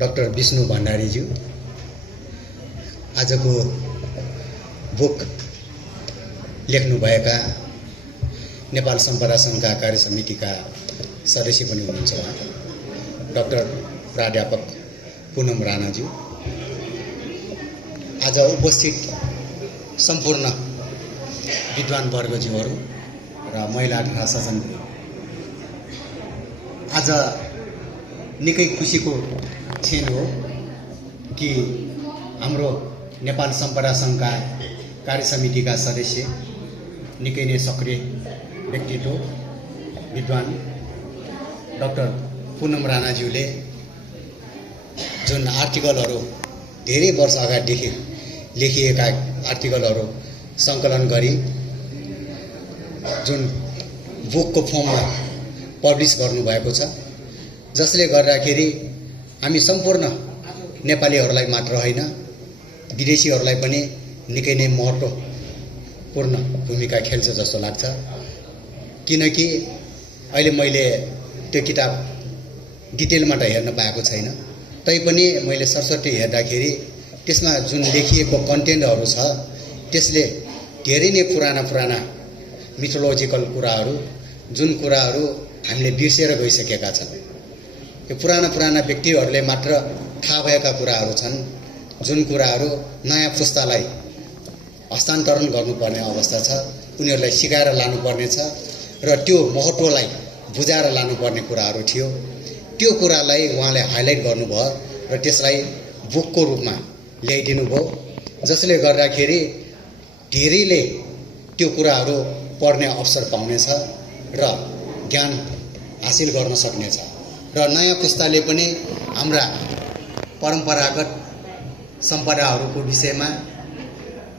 Doctor Vishnu भण्डारीज्यू आजको book लेख्नुभएका Nepal सम्पदा सङ्घका कार्य समितिका सदस्य पनि हुनुहुन्छ डाक्टर प्राध्यापक पुनम राणाज्यू, आज उपस्थित सम्पूर्ण विद्वान वर्गज्यूहरू र महिला तथा सज्जन, आज निकै खुसीको क्षण हो कि हाम्रो नेपाल सम्पदा सङ्घका कार्य समितिका सदस्य निकै नै सक्रिय व्यक्तित्व विद्वान डाक्टर पुनम राणाज्यूले जुन आर्टिकलहरू धेरै वर्ष अगाडिदेखि लेखिएका आर्टिकलहरू सङ्कलन गरी जुन बुकको फर्ममा पब्लिस गर्नुभएको छ, जसले गर्दाखेरि हामी सम्पूर्ण नेपालीहरूलाई मात्र होइन विदेशीहरूलाई पनि निकै नै महत्त्वपूर्ण भूमिका खेल्छ जस्तो लाग्छ। किनकि अहिले मैले त्यो किताब डिटेलमा त हेर्न पाएको छैन, तैपनि मैले सरस्वती हेर्दाखेरि त्यसमा जुन लेखिएको कन्टेन्टहरू छ त्यसले धेरै नै पुराना मिथोलोजिकल कुराहरू, जुन कुराहरू हामीले बिर्सेर गइसकेका छन्, यो पुराना व्यक्तिहरूले मात्र थाहा भएका कुराहरू छन्, जुन कुराहरू नयाँ पुस्तालाई हस्तान्तरण गर्नुपर्ने अवस्था छ, उनीहरूलाई सिकाएर लानुपर्ने छ र त्यो महत्त्वलाई बुझाएर लानुपर्ने कुराहरू थियो। त्यो कुरालाई उहाँले हाइलाइट गर्नुभयो र त्यसलाई बुकको रूपमा ल्याइदिनु भयो, जसले गर्दाखेरि धेरैले त्यो कुराहरू पढ्ने अवसर पाउनेछ र ज्ञान हासिल गर्न सक्नेछ र नयाँ पुस्ताले पनि हाम्रा परम्परागत सम्पदाहरूको विषयमा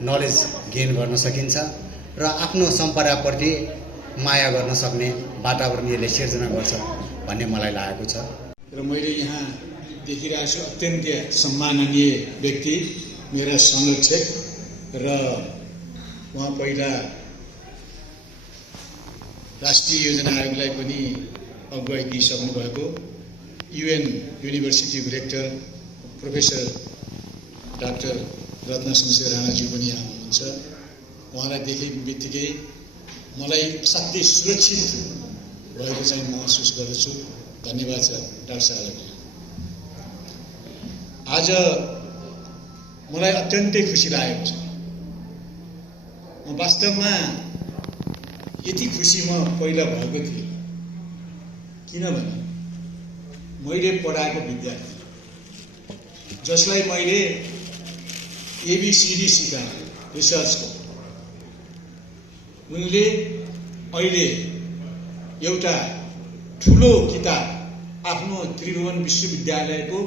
नलेज गेन गर्न सकिन्छ र आफ्नो सम्पदाप्रति माया गर्न सक्ने वातावरण यसले सिर्जना गर्छ भन्ने मलाई लागेको छ। र मैले यहाँ देखिरहेको छु अत्यन्तै सम्माननीय व्यक्ति मेरा संरक्षक र उहाँ पहिला राष्ट्रिय योजना आयोगलाई पनि अगुवाई दिइसक्नु भएको UN युनिभर्सिटीको रेक्टर प्रोफेसर डाक्टर रत्न शमशेर राणाज्यू पनि यहाँ हुनुहुन्छ। उहाँलाई देखे बित्तिकै मलाई साथै सुरक्षित भएको चाहिँ महसुस गर्दछु। धन्यवाद छ डाक्टर साहबलाई। आज मलाई अत्यन्तै खुसी लागेको छ। म वास्तवमा यति खुसी म पहिला भएको थिएँ, किनभने मैले पढाएको विद्यार्थी जसलाई मैले ABCD सिकाएँ रिसर्चको, उनले अहिले एउटा ठुलो किताब आफ्नो त्रिभुवन विश्वविद्यालयको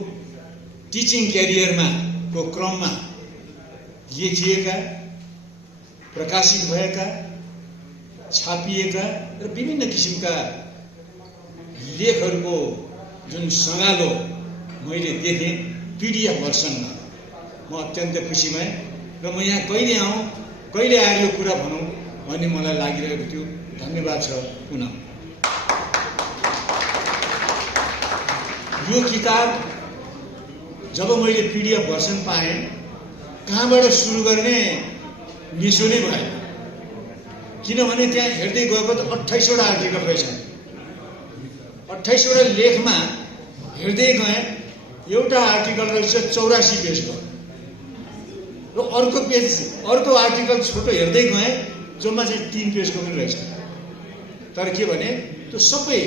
टिचिङ क्यारियरमा को क्रममा लेखिएका, प्रकाशित भएका, छापिएका र विभिन्न किसिमका लेखहरूको जुन सँगालो मैले देखेँ PDF भर्सनमा, म अत्यन्त खुसी भएँ र म यहाँ कहिले आउँ, कहिले आएर यो कुरा भनौँ भन्ने मलाई लागिरहेको थियो। धन्यवाद छ पुनः। यो किताब जब मैले PDF भर्सन पाएँ, कहाँबाट सुरु गर्ने निसो नै भयो, किनभने त्यहाँ हेर्दै गएको त 28वटा आर्टिकल रहेछ। 28वटा लेखमा हेर्दै गएँ, एउटा आर्टिकल रहेछ 84 पेजको र अर्को आर्टिकल छोटो हेर्दै गएँ जम्मा चाहिँ 3 पेजको पनि रहेछ। तर के भने त्यो सबै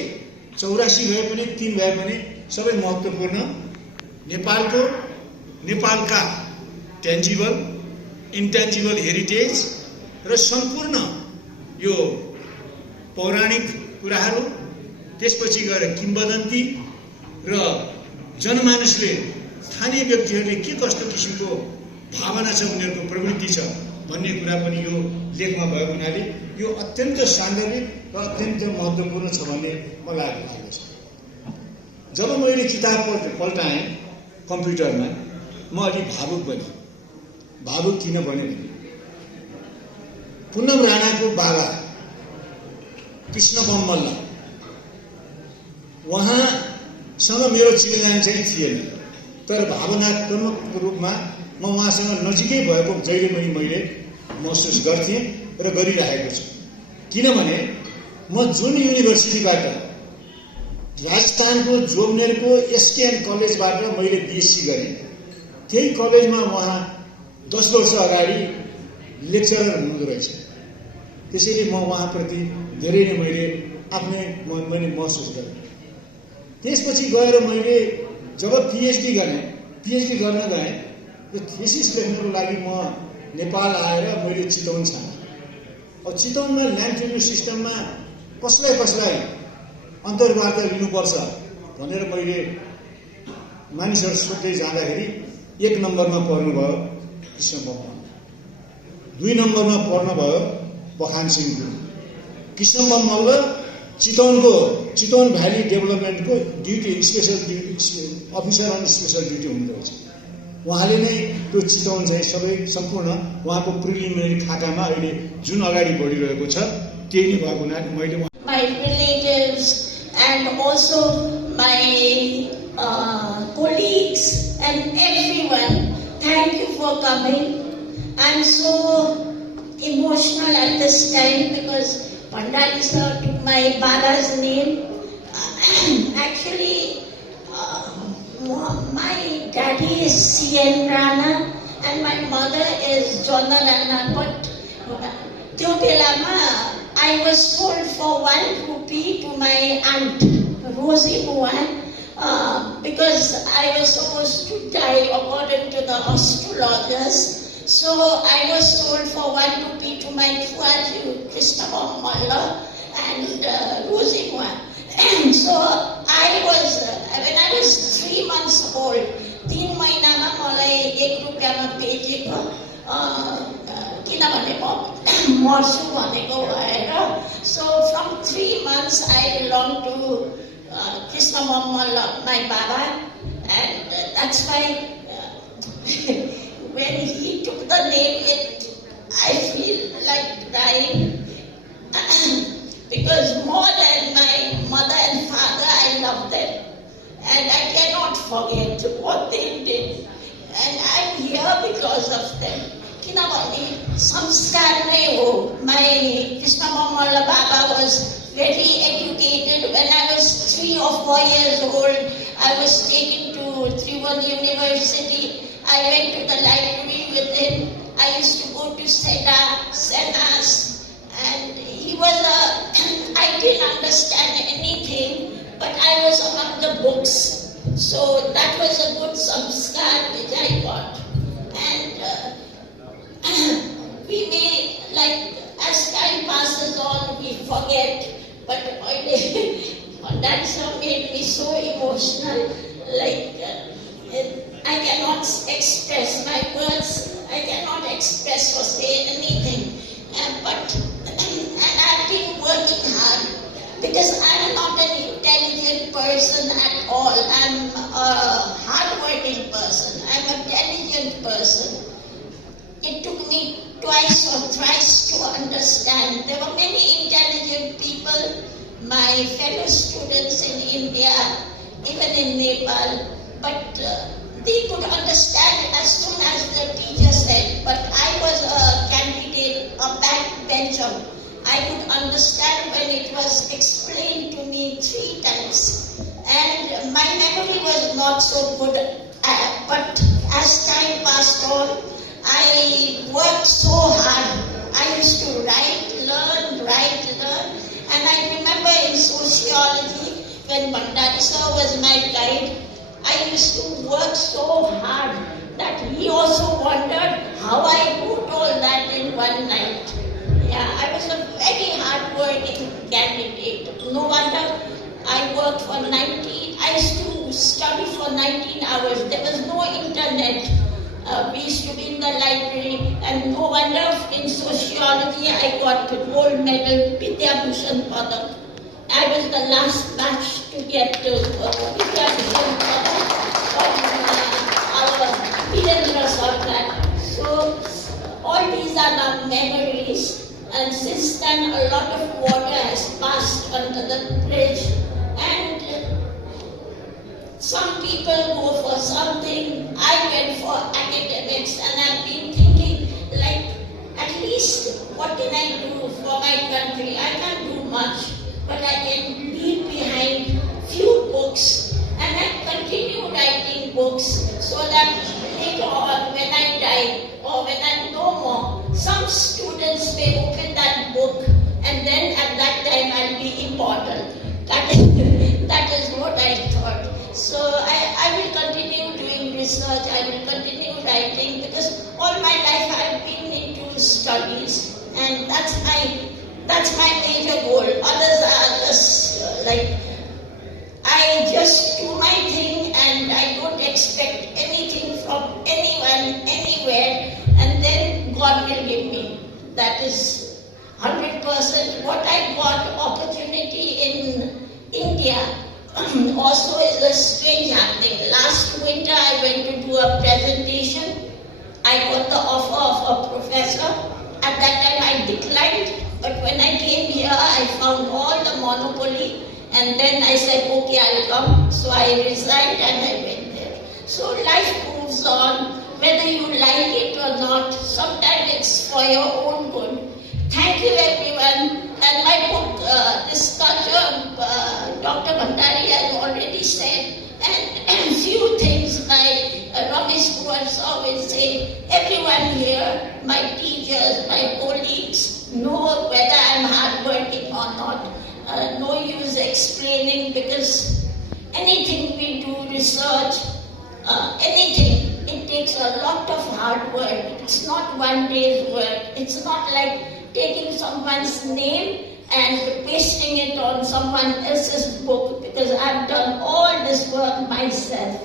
84 भए पनि 3 भए पनि सबै महत्त्वपूर्ण नेपालका टेन्जिबल इन्टेन्जिबल हेरिटेज र सम्पूर्ण यो पौराणिक कुराहरू, त्यसपछि गएर किम्वदन्ती र जनमानसले स्थानीय व्यक्तिहरूले के कस्तो किसिमको भावना छ, उनीहरूको प्रवृत्ति छ भन्ने कुरा पनि यो लेखमा भएको हुनाले यो अत्यन्त सान्दर्भिक र अत्यन्त महत्त्वपूर्ण छ भन्ने मलाई लागेको छ। जब मैले किताब पल्टाएँ कम्प्युटरमा, म अलि भावुक बने। भावुक किन बने भने पुनम राणाको बाबा कृष्ण बमल्ल उहाँसँग मेरो चिनजान चाहिँ थिएन। तर भावनात्मक रूपमा म उहाँसँग नजिकै भएको जहिले पनि मैले महसुस गर्थेँ र गरिरहेको छु। किनभने म जुन युनिभर्सिटीबाट राजस्थानको जोबनेरको एसकेएन कलेजबाट मैले बिएससी गरेँ, त्यही कलेजमा उहाँ 10 वर्ष अगाडि लेक्चरर हुनुहुँदो रहेछ। त्यसैले म उहाँप्रति धेरै नै मैले महसुस गरेँ। त्यसपछि गएर मैले जब पिएचडी गर्न गएँ र थेसिस लेख्नको लागि म नेपाल आएर मैले चितवन छाने। अब चितवनमा ल्यान्ड रेभेन्यू सिस्टममा कसलाई अन्तर्वार्ता लिनुपर्छ भनेर मैले मानिसहरू सोध्दै जाँदाखेरि 1 नम्बरमा पर्नुभयो कृष्णबम, 2 नम्बरमा पर्नुभयो बखान सिंह गुरुङ। कृष्णबम मल्ल चितवन भ्याली डेभलपमेन्टको स्पेसल अफिसर अन स्पेसल ड्युटी हुँदो रहेछ। उहाँले नै त्यो चितवन चाहिँ सबै सम्पूर्ण उहाँको प्रिलिमिनरी खातामा अहिले जुन अगाडि बढिरहेको छ त्यही नै भएको हुनाले मैले my relatives and also my colleagues and everyone, thank you for coming. I'm so emotional at this time because Bhandari sir took my Baba's name. Actually, my daddy is C.N. Rana and my mother is Jonna Rana, but त्यो बेलामा I was sold for 1 rupee to my aunt Rosie Mohan because I was supposed to die according to the astrologers. So I was sold for 1 rupee to my Fuaji Krishnabam Malla and Rosie Mohan. So when I was 3 months old, 3 महिनामा मलाई 1 रुपियाँमा बेचेको किनभने म मर्छु भनेको भएर। So from 3 months I belong to Krishnabam Malla, my Baba, and that's why when he took the name, I feel like crying because more than my mother and father, I love them and I cannot forget what they did, and I'm here because of them. किनभने संस्कार नै हो। My Krishnabam Malla Baba was very educated. When I was 3 or 4 years old, I was taken to Tribhuvan University. I went to the library with him. I used to go to Senas, and he was I didn't understand anything, but I was among the books. So that was a good samskar which I got. And we may, like, as time passes on, we forget, but that song made me so emotional, like I cannot express my words, I cannot express or say anything, but and I've been working hard because I'm not an intelligent person at all. I'm a hard-working person, I'm a diligent person. It took me twice or thrice to understand. There were many intelligent people, my fellow students in India, even in Nepal, but they could understand as soon as the teacher said. But I was a candidate, a backbencher. I could understand when it was explained to me 3 times. And my memory was not so good, but as time passed on, I worked so hard. I used to write, learn, and I remember in sociology, when Bhandari sir was my guide, I used to work so hard that he also wondered how I wrote all that in one night. Yeah, I was a very hard-working candidate. No wonder I worked for 19. I used to study for 19 hours. There was no internet. We used to be in the library, and no wonder in sociology I got the gold medal, Vidya Bhushan Padak. I was the last batch to get the Vidya Bhushan Padak from our Virendra Sarkar. So all these are the memories, and since then a lot of water has passed under the bridge, and some people go for something, what can I do for my country? I can't do much, but I can leave behind few books, and I continue writing books so that later on when I die or when I'm no more, some students may open that book and then at that time I'll be important. That is what I thought. So I will continue doing research, I will continue writing, because all my life I've been into studies, and that's my major goal. Others are just like, I just do my thing and I don't expect anything from anyone, anywhere, and then God will give me. That is 100%. What I got opportunity in India also is a strange happening. Last winter I went to do a presentation. I got the offer of a professor. At that time I declined, but when I came here I found all the monopoly, and then I said, okay, I'll come. So I resigned and I went there. So life moves on, whether you like it or not. Sometimes it's for your own good. Thank you, everyone. And my book, this culture, Dr. Bhandari has already said, and few things like Ramesh Kuwar will say, everyone here, my teachers, my colleagues, know whether I'm hardworking or not. No use explaining, because anything we do, research, anything, it takes a lot of hard work. It's not one day's work. It's not like taking someone's name and pasting it on someone else's book, because I've done all this work myself,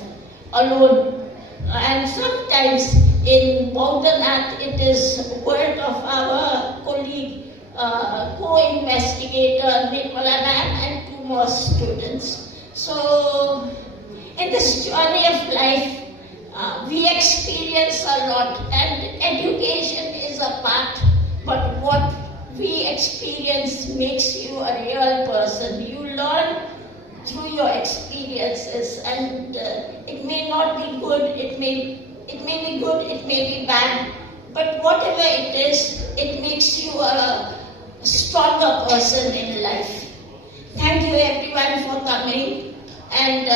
alone. And sometimes in Baudanak, it is work of our colleague, co-investigator Nicola Ma'am and 2 more students. So in this journey of life, we experience a lot, and education is a part, but what we experience makes you a real person. You learn through your experiences, and it may not be good, it may be good, it may be bad, but whatever it is, it makes you a stronger person in life. Thank you everyone for coming. And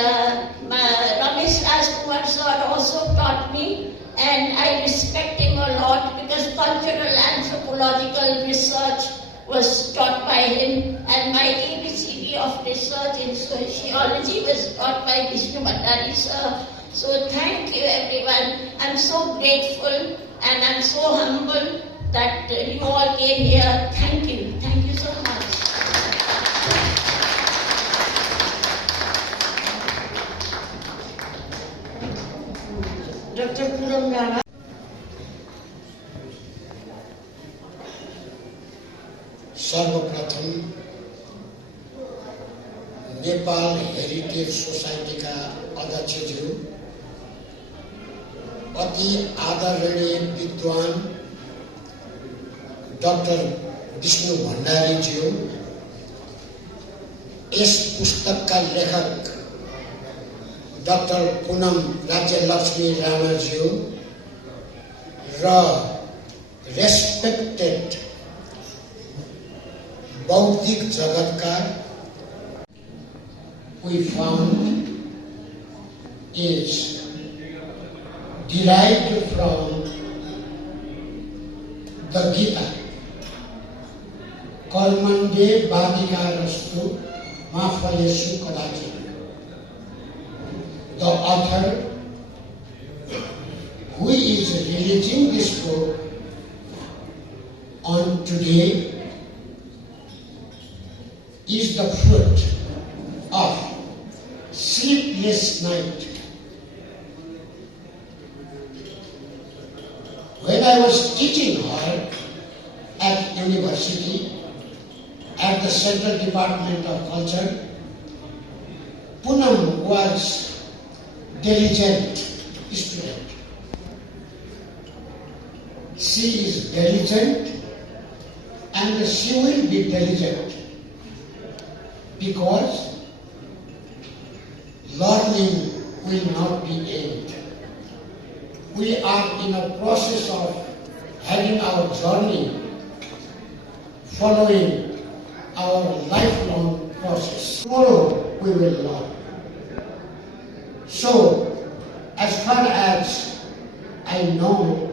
Ramesh Rajkumar sir also taught me, and I respect him a lot, because cultural anthropological research was taught by him, and my ABCD of research in sociology was taught by Vishnu Bhandari sir. So thank you everyone. I'm so grateful and I'm so humble that you all came here. Thank you. Thank you so much. Dr. Puram Rana. सर्वप्रथम Nepal heritage सोसाइटीका अध्यक्षज्यू, अति आदरणीय विद्वान doctor Vishnu भण्डारीज्यू, yes पुस्तकका लेखक doctor Poonam Rajyalakshmi राणाज्यू र respected बौद्धिक जगतकार, we found is derived from the Gita. Karmande badikarastu ma phaleshu kadachit. The author, who is releasing this book on today, is the fruit of sleepless night. When I was teaching her at university, at the Central Department of Culture, Poonam was diligent student. She is diligent and she will be diligent, because learning will not be end. We are in a process of having our journey following our lifelong process. Tomorrow we will learn. So, as far as I know,